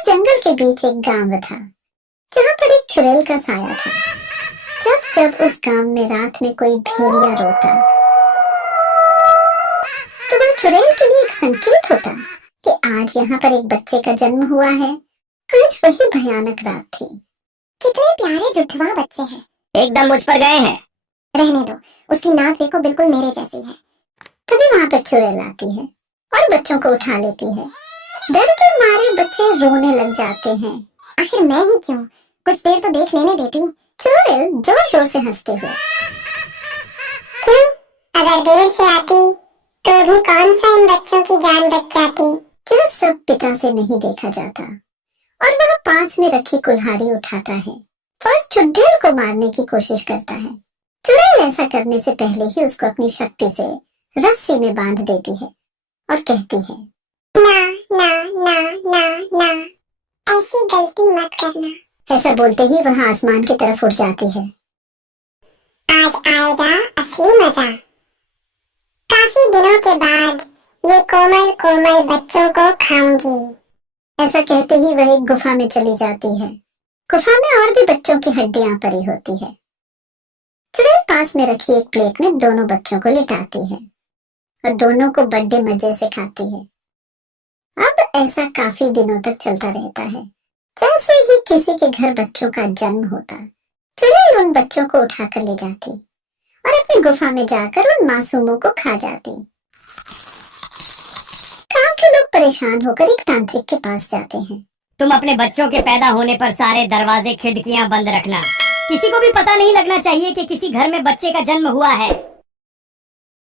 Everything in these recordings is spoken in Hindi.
और जंगल के बीच एक गांव था जहां पर एक चुड़ैल का साया था। जब जब उस गांव में रात में कोई भेड़िया रोता तो वह चुड़ैल के लिए एक संकेत होता कि आज यहाँ पर एक बच्चे का जन्म हुआ है। आज वही भयानक रात थी। कितने प्यारे जुड़वा बच्चे हैं। एकदम मुझ पर गए हैं। रहने दो, उसकी नाक देखो बिल्कुल मेरे जैसी है। तभी वहां पर चुड़ैल आती है और बच्चों को उठा लेती है। डर के मारे बच्चे रोने लग जाते हैं। आखिर मैं ही क्यों, कुछ देर तो देख लेने देती। चुड़ैल जोर जोर से हंसते हुए, क्यों, अगर देर से आती तो भी कौन सा इन बच्चों की जान बच जाती। क्या सब पिता से नहीं देखा जाता और वह पास में रखी कुल्हाड़ी उठाता है और चुड़ैल को मारने की कोशिश करता है। चुड़ैल ऐसा करने से पहले ही उसको अपनी शक्ति से रस्सी में बांध देती है और कहती है, ना ना ना ना ना, ऐसी गलती मत करना। ऐसा बोलते ही वह आसमान की तरफ उड़ जाती है। आज आएगा असली मजा। काफी दिनों के बाद ये कोमल कोमल बच्चों को खाऊंगी। ऐसा कहते ही वह एक गुफा में चली जाती है। गुफा में और भी बच्चों की हड्डियां पड़ी होती है। चुड़ैल पास में रखी एक प्लेट में दोनों बच्चों को लिटाती है और दोनों को बड़े मजे से खाती है। अब ऐसा काफी दिनों तक चलता रहता है। जैसे ही किसी के घर बच्चों का जन्म होता, चुड़ैल उन बच्चों को उठाकर ले जाती और अपनी गुफा में जाकर उन मासूमों को खा जाती। गांव के लोग परेशान होकर एक तांत्रिक के पास जाते हैं। तुम अपने बच्चों के पैदा होने पर सारे दरवाजे खिड़कियां बंद रखना। किसी को भी पता नहीं लगना चाहिए कि किसी घर में बच्चे का जन्म हुआ है।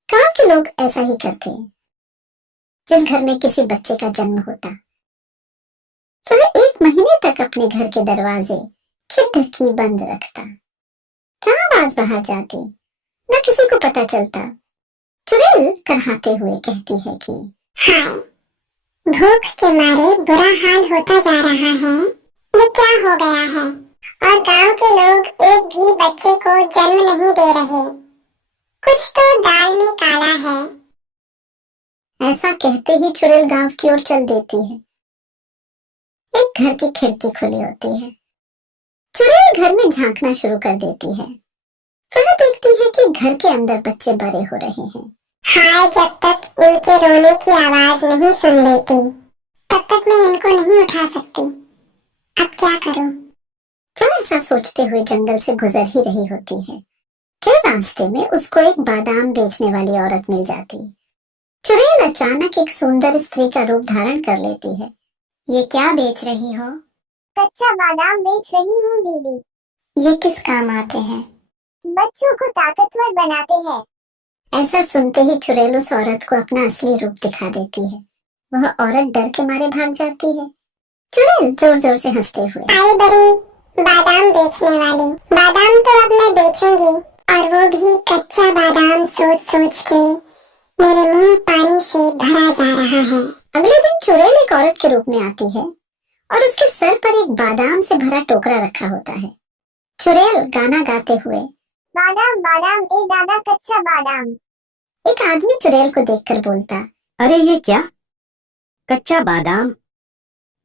गांव के लोग ऐसा ही करते हैं। जिस घर में किसी बच्चे का जन्म होता, वह एक महीने तक अपने घर के दरवाजे खिड़की बंद रखता। क्या आवाज बाहर जाती, न किसी को पता चलता। चुड़ैल कराहते हुए कहती है कि हाय, भूख के मारे बुरा हाल होता जा रहा है। ये क्या हो गया है? और गांव के लोग एक भी बच्चे को जन्म नहीं दे रहे। कुछ तो दाल में काला है। ऐसा कहते ही चुड़ैल गांव की ओर चल देती है। एक घर की खिड़की खुली होती है। चुड़ैल घर में झांकना शुरू कर देती है। वह देखती है कि घर के अंदर बच्चे बड़े हो रहे हैं। हाय, जब तक इनके रोने की आवाज नहीं सुन लेती तब तक मैं इनको नहीं उठा सकती। अब क्या करूं? वह ऐसा सोचते हुए जंगल से गुजर ही रही होती है कि रास्ते में उसको एक बादाम बेचने वाली औरत मिल जाती। चुड़ैल अचानक एक सुंदर स्त्री का रूप धारण कर लेती है। ये क्या बेच रही हो? कच्चा बादाम बेच रही हूँ दीदी। ये किस काम आते हैं? बच्चों को ताकतवर बनाते हैं। ऐसा सुनते ही चुड़ैल उस औरत को अपना असली रूप दिखा देती है। वह औरत डर के मारे भाग जाती है। चुड़ैल जोर जोर से हंसते हुए, आई बड़ी बादाम बेचने वाली, बादाम तो अब मैं बेचूंगी, और वो भी कच्चा बादाम। सोच सोच के मेरे मुंह पानी से भरा जा रहा है। अगले दिन चुड़ैल एक औरत के रूप में आती है और उसके सर पर एक बादाम से भरा टोकरा रखा होता है। चुड़ैल गाना गाते हुए, बादाम बादाम ए दादा कच्चा बादाम। एक आदमी चुड़ैल को देखकर बोलता, अरे ये क्या, कच्चा बादाम?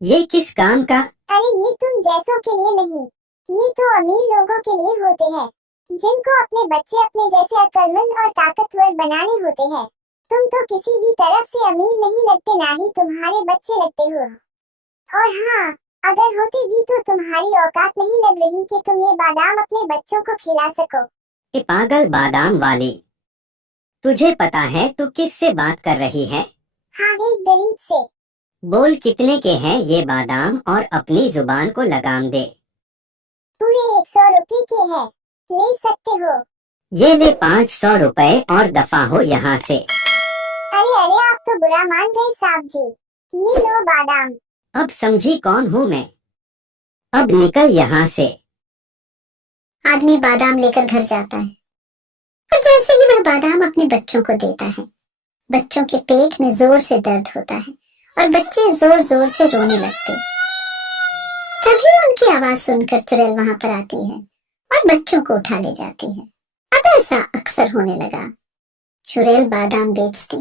ये किस काम का? अरे ये तुम जैसों के लिए नहीं, ये तो अमीर लोगों के लिए होते हैं, जिनको अपने बच्चे अपने जैसे अक्लमंद और ताकतवर बनाने होते हैं। तुम तो किसी भी तरफ से अमीर नहीं लगते, ना ही तुम्हारे बच्चे लगते हो। और हाँ, अगर होते भी तो तुम्हारी औकात नहीं लग रही कि तुम ये बादाम अपने बच्चों को खिला सको। ये पागल बादाम वाली, तुझे पता है तू किससे बात कर रही है? हाँ, एक गरीब से। बोल कितने के हैं ये बादाम और अपनी जुबान को लगाम दे। पूरे 100 रुपए के हैं, ले सकते हो। ये ले 500 रुपए और दफा हो यहाँ से। अरे अरे, आप तो बुरा मान गए साहब जी। ये लो बादाम। अब समझी कौन हूँ मैं? अब निकल यहाँ से। आदमी बादाम लेकर घर जाता है और जैसे ही वह बादाम अपने बच्चों को देता है, बच्चों के पेट में जोर से दर्द होता है और बच्चे जोर जोर से रोने लगते। तभी उनकी आवाज सुनकर चुड़ैल वहां पर आती है और बच्चों को उठा ले जाती है। अब ऐसा अक्सर होने लगा। चुड़ैल बादाम बेचती।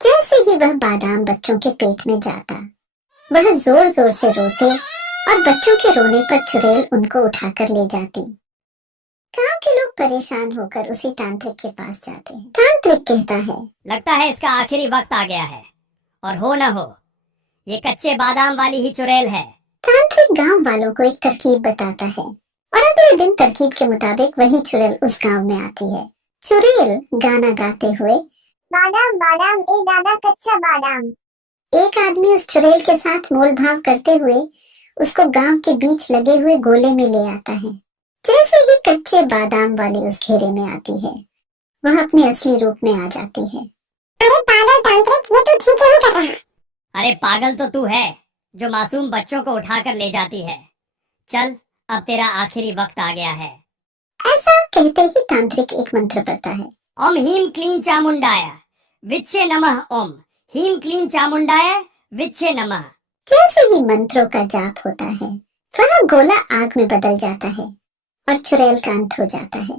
जैसे ही वह बादाम बच्चों के पेट में जाता, वह जोर जोर से रोते और बच्चों के रोने पर चुड़ैल उनको उठाकर ले जाती। गांव के लोग परेशान होकर उसी तांत्रिक के पास जाते हैं। तांत्रिक कहता है, लगता है इसका आखिरी वक्त आ गया है, और हो न हो ये कच्चे बादाम वाली ही चुड़ैल है। तांत्रिक गांव वालों को एक तरकीब बताता है और अगले दिन तरकीब के मुताबिक वही चुड़ैल उस गांव में आती है। चुड़ैल गाना गाते हुए, बादाम बादाम ए दादा कच्चा बादाम। एक आदमी उस चुड़ैल के साथ मोल भाव करते हुए उसको गांव के बीच लगे हुए गोले में ले आता है। जैसे ही कच्चे बादाम वाली उस घेरे में आती है, वह अपने असली रूप में आ जाती है। अरे पागल तांत्रिक, ये तो ठीक नहीं कर रहा। अरे पागल तो तू है जो मासूम बच्चों को उठाकर ले जाती है। चल, अब तेरा आखिरी वक्त आ गया है। ऐसा कहते ही तांत्रिक एक मंत्र पढ़ता है। ओम हीम क्लीन चामुंडाय विच्चे नमः। ओम हीम क्लीन चामुंडाय विच्चे नमः। जैसे ही मंत्रों का जाप होता है, वह गोला आग में बदल जाता है और चुड़ैल का अंत हो जाता है।